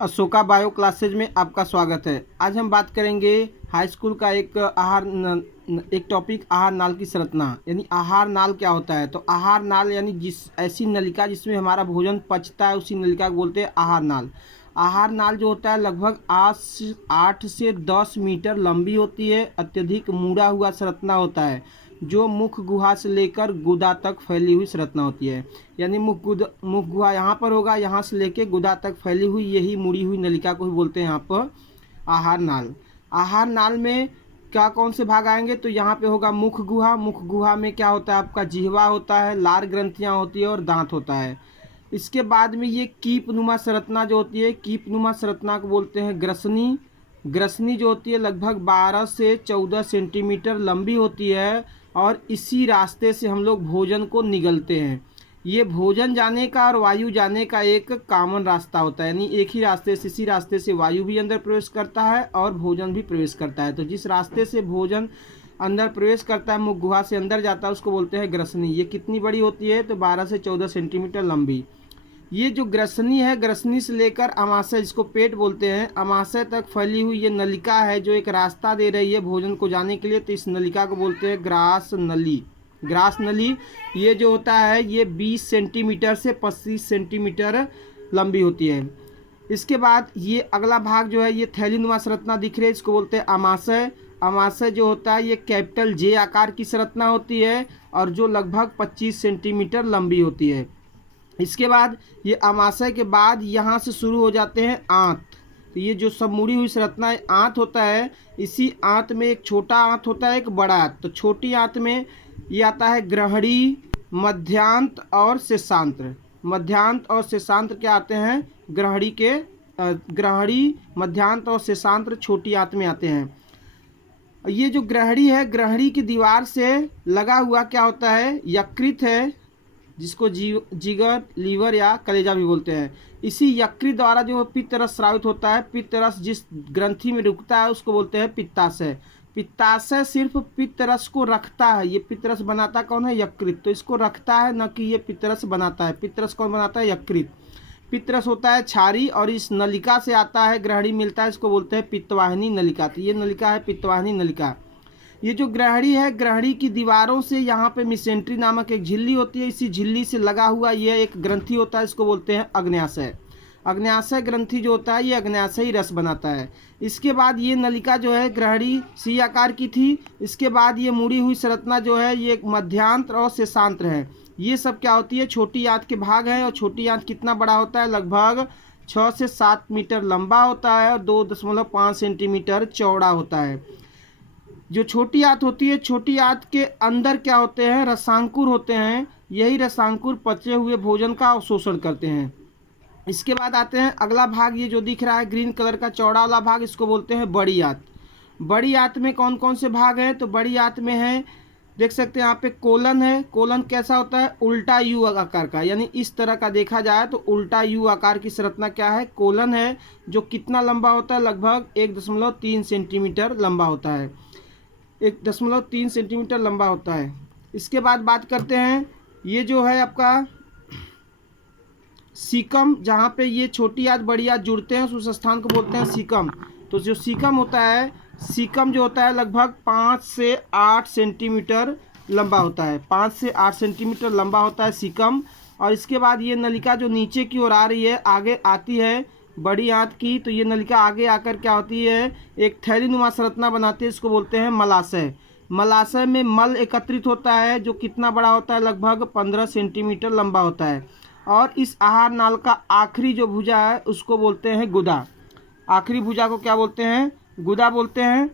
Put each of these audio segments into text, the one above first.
Ashoka bio classes में आपका स्वागत है। आज हम बात करेंगे हाई स्कूल का एक टॉपिक आहार नाल की संरचना। यानी आहार नाल क्या होता है। तो आहार नाल यानी ऐसी नलिका जिसमें हमारा भोजन पचता है, उसी नलिका को बोलते हैं आहार नाल। आहार नाल जो होता है लगभग 8 से 10 मीटर लंबी होती है। अत्यधिक मुड़ा हुआ संरचना होता है जो मुख गुहा से लेकर गुदा तक फैली हुई संरचना होती है। यानी मुख गुहा यहाँ पर होगा, यहाँ से लेकर गुदा तक फैली हुई यही मुड़ी हुई नलिका को ही बोलते हैं यहाँ पर आहार नाल। आहार नाल में क्या कौन से भाग आएंगे, तो यहाँ पे होगा मुख गुहा। मुख गुहा में क्या होता है, आपका जिह्वा होता है, लार ग्रंथियाँ होती है और दांत होता है। इसके बाद में ये कीप नुमा संरचना जो होती है, कीप नुमा संरचना को बोलते हैं ग्रसनी। ग्रसनी जो होती है लगभग 12 से 14 सेंटीमीटर लंबी होती है और इसी रास्ते से हम लोग भोजन को निगलते हैं। ये भोजन जाने का और वायु जाने का एक कॉमन रास्ता होता है। यानी एक ही रास्ते से, इसी रास्ते से वायु भी अंदर प्रवेश करता है और भोजन भी प्रवेश करता है। तो जिस रास्ते से भोजन अंदर प्रवेश करता है, मुख गुहा से अंदर जाता है, उसको बोलते हैं ग्रसनी। ये कितनी बड़ी होती है, तो 12 से 14 सेंटीमीटर लंबी। ये जो ग्रसनी है, ग्रसनी से लेकर अमाशय, जिसको पेट बोलते हैं, अमाशय तक फैली हुई ये नलिका है जो एक रास्ता दे रही है भोजन को जाने के लिए। तो इस नलिका को बोलते हैं ग्रास नली। ग्रास नली ये जो होता है ये 20 सेंटीमीटर से 25 सेंटीमीटर लंबी होती है। इसके बाद ये अगला भाग जो है ये थैलीनुमा संरचना दिख रही है, इसको बोलते हैं अमाशय। अमाशय जो होता है ये कैपिटल जे आकार की संरचना होती है और जो लगभग 25 सेंटीमीटर लंबी होती है। इसके बाद ये अमाशय के बाद यहाँ से शुरू हो जाते हैं आंत। तो ये जो सब मुड़ी हुई संरचना है आंत होता है। इसी आंत में एक छोटा आंत होता है, एक बड़ा आंत। तो छोटी आंत में ये आता है ग्रहणी, मध्यांत और शेषांत्र। मध्यांत और शेषांत्र क्या आते हैं, ग्रहणी, मध्यांत और शेषांत्र छोटी आंत में आते हैं। ये जो ग्रहणी है, ग्रहणी की दीवार से लगा हुआ क्या होता है, यकृत है, जिसको जिगर, लीवर या कलेजा भी बोलते हैं। इसी यकृत द्वारा जो पित्त रस स्रावित होता है, पित्त रस जिस ग्रंथि में रुकता है उसको बोलते हैं पित्ताशय। पित्ताशय सिर्फ पित्त रस को रखता है। ये पित्त रस बनाता कौन है, यकृत। तो इसको रखता है, न कि ये पित्त रस बनाता है। पित्त रस कौन बनाता है, यकृत। पित्त रस होता है क्षारी और इस नलिका से आता है, ग्रहणी मिलता है, इसको बोलते हैं पित्तवाहिनी नलिका। तो ये नलिका है पित्तवाहिनी नलिका। ये जो ग्रहणी है, ग्रहणी की दीवारों से यहाँ पे मिसेंट्री नामक एक झिल्ली होती है, इसी झिल्ली से लगा हुआ ये एक ग्रंथि होता है, इसको बोलते हैं अग्न्याशय। अग्न्याशय ग्रंथि जो होता है ये अग्न्याशयी रस बनाता है। इसके बाद ये नलिका जो है ग्रहणी सी आकार की थी। इसके बाद ये मुड़ी हुई संरचना जो है ये मुख्यांत्र और शेषांत्र है। ये सब क्या होती है, छोटी आंत के भाग हैं। और छोटी आंत कितना बड़ा होता है, लगभग 6 से 7 मीटर लंबा होता है और 2.5 सेंटीमीटर चौड़ा होता है। जो छोटी आंत होती है, छोटी आंत के अंदर क्या होते हैं, रसांकुर होते हैं। यही रसांकुर पचे हुए भोजन का अवशोषण करते हैं। इसके बाद आते हैं अगला भाग, ये जो दिख रहा है ग्रीन कलर का चौड़ा वाला भाग, इसको बोलते हैं बड़ी आंत। बड़ी आंत में कौन कौन से भाग हैं, तो बड़ी आंत में है, देख सकते हैं यहाँ पे कोलन है। कोलन कैसा होता है, उल्टा यू आकार का। यानी इस तरह का देखा जाए तो उल्टा यू आकार की संरचना क्या है, कोलन है, जो कितना लंबा होता है, लगभग 1.3 सेंटीमीटर लंबा होता है। 1.3 सेंटीमीटर लंबा होता है। इसके बाद बात करते हैं, ये जो है आपका सीकम, जहाँ पे ये छोटी आंत बड़ी आंत जुड़ते हैं उस स्थान को बोलते हैं सीकम। तो जो सीकम होता है, सीकम जो होता है लगभग 5 से 8 सेंटीमीटर लंबा होता है। 5 से 8 सेंटीमीटर लंबा होता है सीकम। और इसके बाद ये नलिका जो नीचे की ओर आ रही है, आगे आती है बड़ी आंत की, तो ये नलिका आगे आकर क्या होती है, एक थैलीनुमा संरचना बनाती है, इसको बोलते हैं मलाशय। मलाशय में मल एकत्रित होता है जो कितना बड़ा होता है, लगभग 15 सेंटीमीटर लंबा होता है। और इस आहार नाल का आखिरी जो भुजा है उसको बोलते हैं गुदा। आखिरी भुजा को क्या बोलते हैं, गुदा बोलते हैं।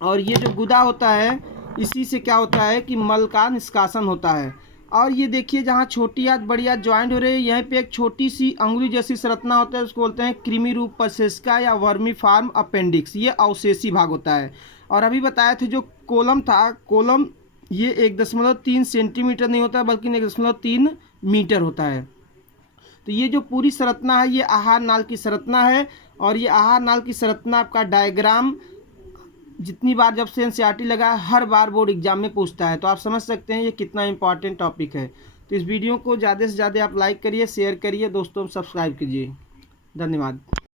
और ये जो गुदा होता है, इसी से क्या होता है कि मल का निष्कासन होता है। और ये देखिए जहाँ छोटी आंत बड़ी आंत ज्वाइंट हो रही है, यहीं पे एक छोटी सी अंगुली जैसी संरचना होता है, उसको बोलते हैं कृमि रूप प्रशेषिका या वर्मी फार्म अपेंडिक्स। ये अवशेषी भाग होता है। और अभी बताए थे जो कोलम था, कोलम ये 1.3 सेंटीमीटर नहीं होता बल्कि 1.3 मीटर होता है। तो ये जो पूरी संरचना है ये आहार नाल की संरचना है। और ये आहार नाल की संरचना आपका डायग्राम जितनी बार जब से एनसीईआरटी लगा हर बार बोर्ड एग्जाम में पूछता है, तो आप समझ सकते हैं ये कितना इंपॉर्टेंट टॉपिक है। तो इस वीडियो को ज़्यादा से ज़्यादा आप लाइक करिए, शेयर करिए, दोस्तों सब्सक्राइब कीजिए। धन्यवाद।